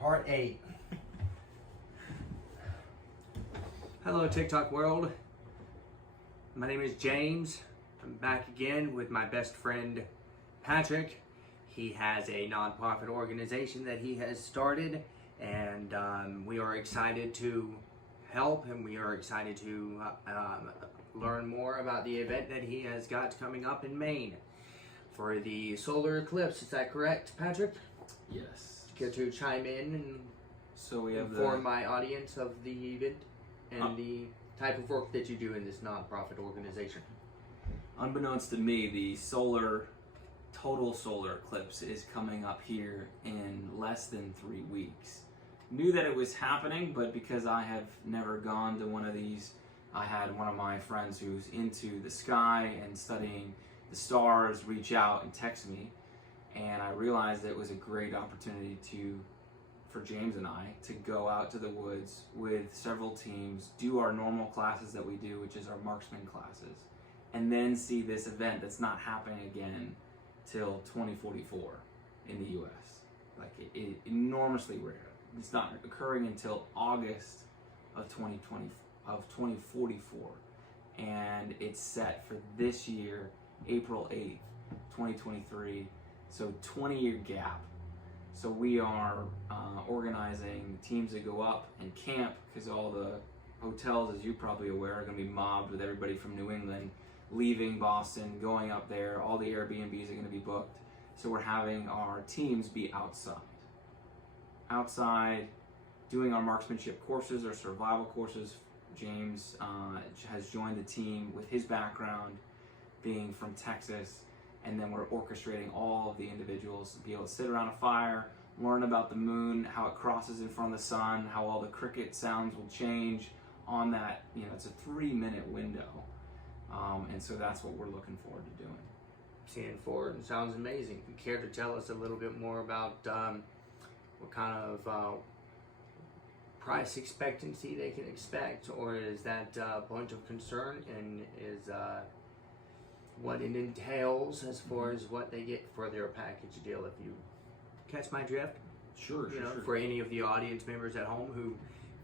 Part 8. Hello TikTok world. My name is James. I'm back again with my best friend Patrick. He has a non-profit organization that he has started, and we are excited to help him. We are excited to learn more about the event that he has got coming up in Maine for the solar eclipse. Is that correct, Patrick? Yes. Care to chime in and So we have inform my audience of the event and the type of work that you do in this non-profit organization? Unbeknownst to me, the total solar eclipse is coming up here in less than 3 weeks. Knew that it was happening, but because I have never gone to one of these, I had one of my friends who's into the sky and studying the stars reach out and text me, and I realized it was a great opportunity for James and I to go out to the woods with several teams, do our normal classes that we do, which is our marksman classes, and then see this event that's not happening again till 2044 in the US. Like it enormously rare. It's not occurring until August of 2044, and it's set for this year, April 8th, 2023. So 20-year gap. So we are organizing teams that go up and camp, because all the hotels, as you're probably aware, are going to be mobbed with everybody from New England leaving Boston, going up there. All the Airbnbs are going to be booked. So we're having our teams be outside doing our marksmanship courses, our survival courses. James has joined the team with his background being from Texas, and then we're orchestrating all of the individuals to be able to sit around a fire, learn about the moon, how it crosses in front of the sun, how all the cricket sounds will change on that. It's a 3-minute window, and so that's what we're looking forward to doing. Seeing forward, and sounds amazing. If you care to tell us a little bit more about what kind of price expectancy they can expect, or is that point of concern, and is what it entails as far as what they get for their package deal, if you catch my drift? Sure. For any of the audience members at home who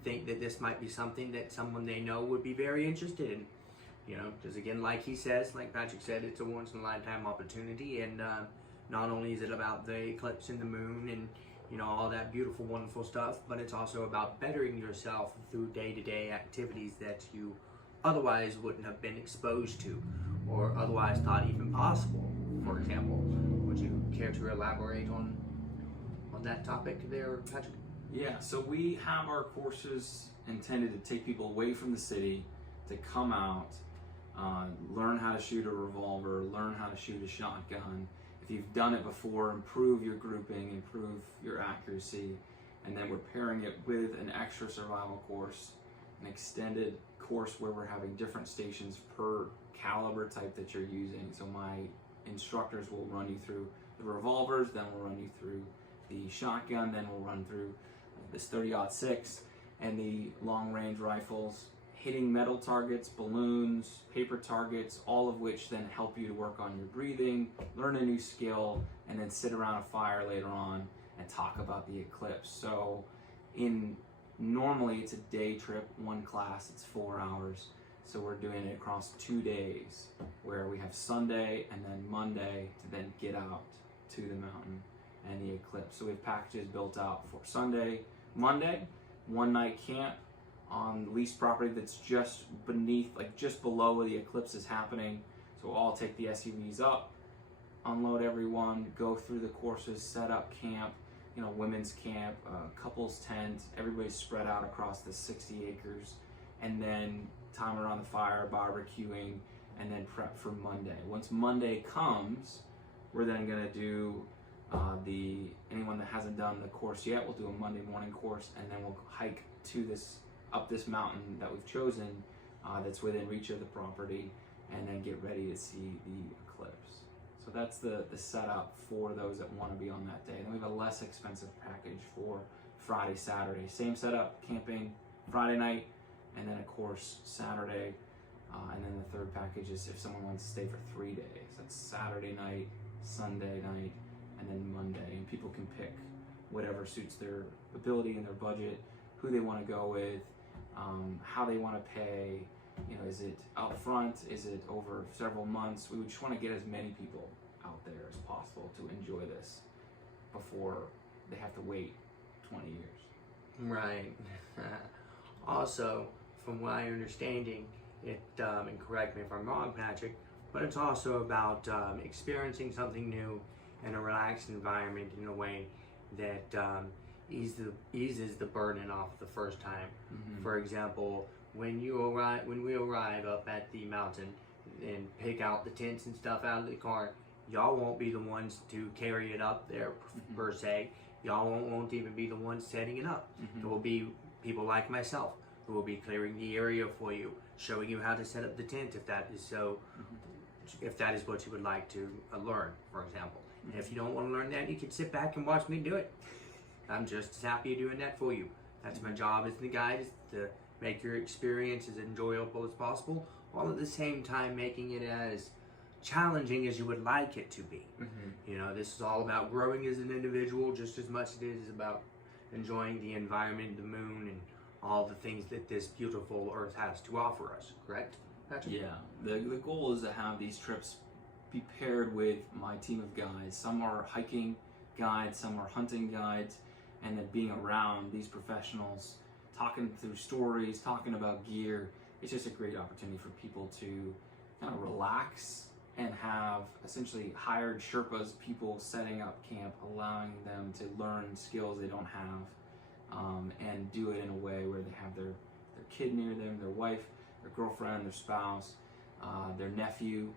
think that this might be something that someone they know would be very interested in. Because again, like Patrick said, it's a once in a lifetime opportunity, and not only is it about the eclipse and the moon and all that beautiful, wonderful stuff, but it's also about bettering yourself through day-to-day activities that you otherwise wouldn't have been exposed to, or otherwise thought even possible. For example, would you care to elaborate on that topic there, Patrick? Yeah, so we have our courses intended to take people away from the city to come out, learn how to shoot a revolver, learn how to shoot a shotgun. If you've done it before, improve your grouping, improve your accuracy, and then we're pairing it with an extra survival course, an extended course where we're having different stations per caliber type that you're using. So my instructors will run you through the revolvers, then we'll run you through the shotgun, then we'll run through this 30-06 and the long-range rifles, hitting metal targets, balloons, paper targets, all of which then help you to work on your breathing, learn a new skill, and then sit around a fire later on and talk about the eclipse. So normally it's a day trip, one class, it's 4 hours. So we're doing it across 2 days, where we have Sunday and then Monday to then get out to the mountain and the eclipse. So we have packages built out for Sunday, Monday, 1-night camp on leased property that's just just below where the eclipse is happening. So we'll all take the SUVs up, unload everyone, go through the courses, set up camp, women's camp, couples tent, everybody's spread out across the 60 acres, and then time around the fire, barbecuing, and then prep for Monday. Once Monday comes, we're then gonna do anyone that hasn't done the course yet, we'll do a Monday morning course, and then we'll hike up this mountain that we've chosen that's within reach of the property, and then get ready to see the eclipse. So that's the setup for those that want to be on that day. Then we have a less expensive package for Friday, Saturday. Same setup, camping Friday night, and then of course Saturday, and then the third package is if someone wants to stay for 3 days. That's Saturday night, Sunday night, and then Monday. And people can pick whatever suits their ability and their budget, who they want to go with, how they want to pay. You know, is it up front? Is it over several months? We just want to get as many people out there as possible to enjoy this before they have to wait 20 years. Right. Also, from my understanding, and correct me if I'm wrong, Patrick, but it's also about experiencing something new in a relaxed environment in a way that eases the burden off the first time. Mm-hmm. For example, when we arrive up at the mountain and pick out the tents and stuff out of the car, y'all won't be the ones to carry it up there per se. Y'all won't even be the ones setting it up. It will be people like myself who will be clearing the area for you, showing you how to set up the tent if that is so. If that is what you would like to learn, for example. And if you don't want to learn that, you can sit back and watch me do it. I'm just as happy doing that for you. That's my job as the guide, is to make your experience as enjoyable as possible, while at the same time making it as challenging as you would like it to be. You know, this is all about growing as an individual just as much as it is about enjoying the environment, the moon, and all the things that this beautiful earth has to offer us, correct, Patrick? Yeah, the goal is to have these trips be paired with my team of guides. Some are hiking guides, some are hunting guides, and then being around these professionals, talking through stories, talking about gear. It's just a great opportunity for people to kind of relax and have essentially hired Sherpas, people setting up camp, allowing them to learn skills they don't have, and do it in a way where they have their kid near them, their wife, their girlfriend, their spouse, their nephew,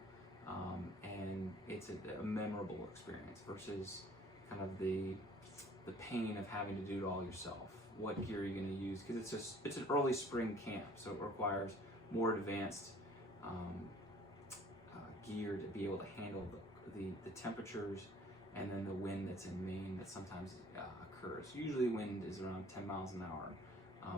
and it's a memorable experience versus kind of the pain of having to do it all yourself. What gear are you going to use? Because it's an early spring camp, so it requires more advanced gear to be able to handle the temperatures and then the wind that's in Maine that sometimes occurs. Usually wind is around 10 miles an hour,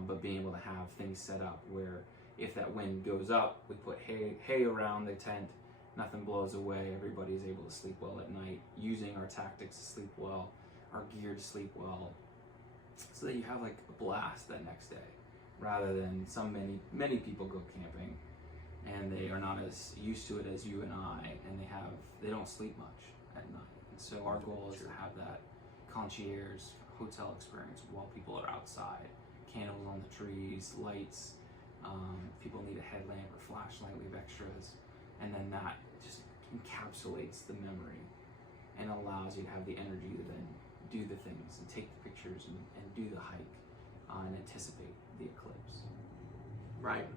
but being able to have things set up where if that wind goes up, we put hay around the tent, nothing blows away, everybody's able to sleep well at night, using our tactics to sleep well, our gear to sleep well, so that you have like a blast that next day, rather than many people go camping and they are not as used to it as you and I, and they don't sleep much at night. And so our goal is to have that concierge hotel experience while people are outside, candles on the trees, lights. People need a headlamp or flashlight, we have extras, and then that just encapsulates the memory and allows you to have the energy to then do the things and take the pictures and do the hike and anticipate the eclipse. Right.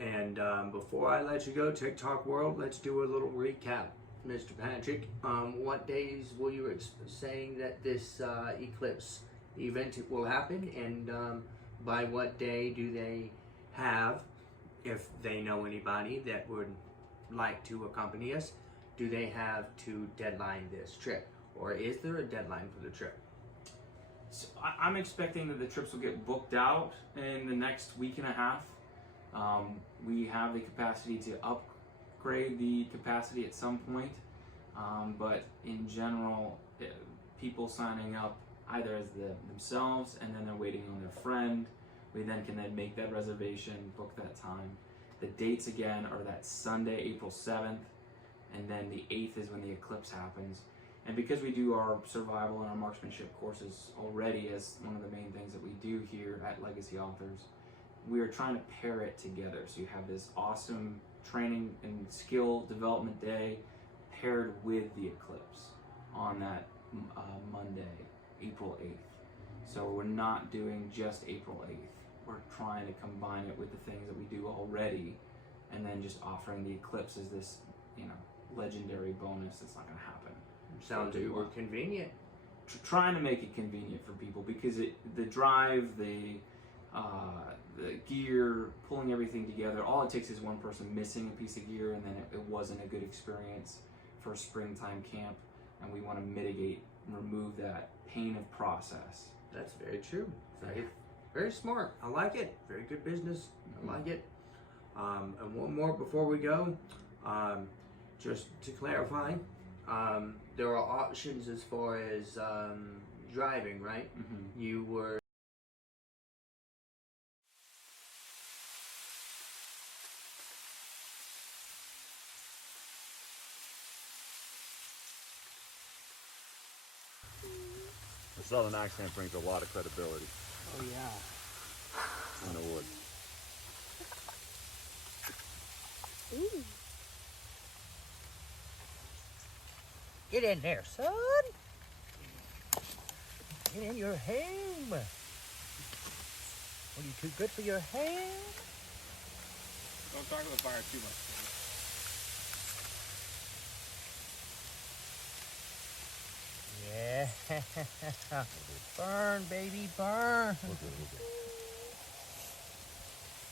And before I let you go, TikTok world, let's do a little recap. Mr. Patrick, what days were you saying that this eclipse event will happen, and by what day do they have, if they know anybody that would like to accompany us, do they have to deadline this trip, or is there a deadline for the trip? So I'm expecting that the trips will get booked out in the next week and a half. We have the capacity to upgrade the capacity at some point, but in general, people signing up either as themselves and then they're waiting on their friend. We then can make that reservation, book that time. The dates again are that Sunday, April 7th, and then the 8th is when the eclipse happens. And because we do our survival and our marksmanship courses already as one of the main things that we do here at Legacy Authors, we are trying to pair it together. So you have this awesome training and skill development day paired with the eclipse on that Monday, April 8th. So we're not doing just April 8th. We're trying to combine it with the things that we do already, and then just offering the eclipse as this, legendary bonus that's not going to happen. Sounds uber convenient. Trying to make it convenient for people, because the drive, the gear, pulling everything together, all it takes is one person missing a piece of gear, and then it wasn't a good experience for a springtime camp, and we want to mitigate and remove that pain of process. That's very true. Very smart. I like it. Very good business. I like it. And one more before we go. Just to clarify, there are options as far as driving, right? Mm-hmm. You were. The southern accent brings a lot of credibility Oh yeah. in the woods. Ooh. Get in there, son. Get in your home. What are you, too good for your home? Don't talk about fire too much. Yeah. Burn, baby, burn.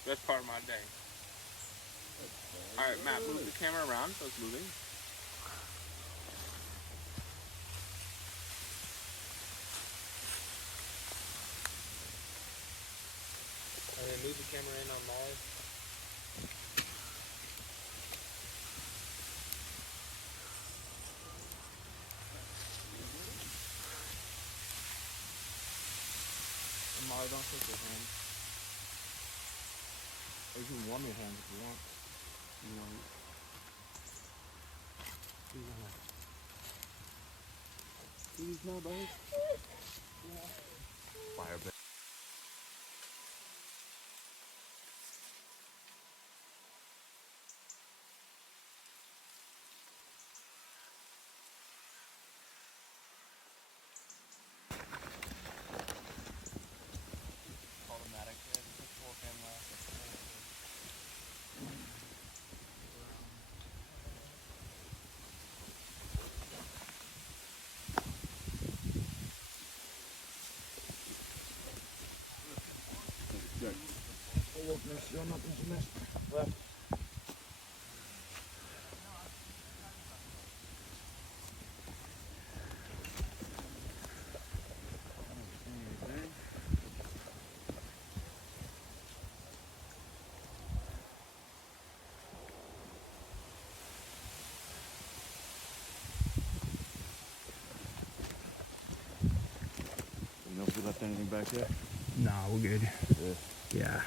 Best part of my day. Alright, Matt, move the camera around so it's moving. And then move the camera in on Molly. And Molly, don't shake your hand. Or you can warm your hands if you want. You know. These no buddy. Fire bit. Automatic. Yeah, just full camera. Good. Oh, look, there's still nothing's missed. Left. You know if we left anything back there? Nah, we're good. Yeah. Yeah.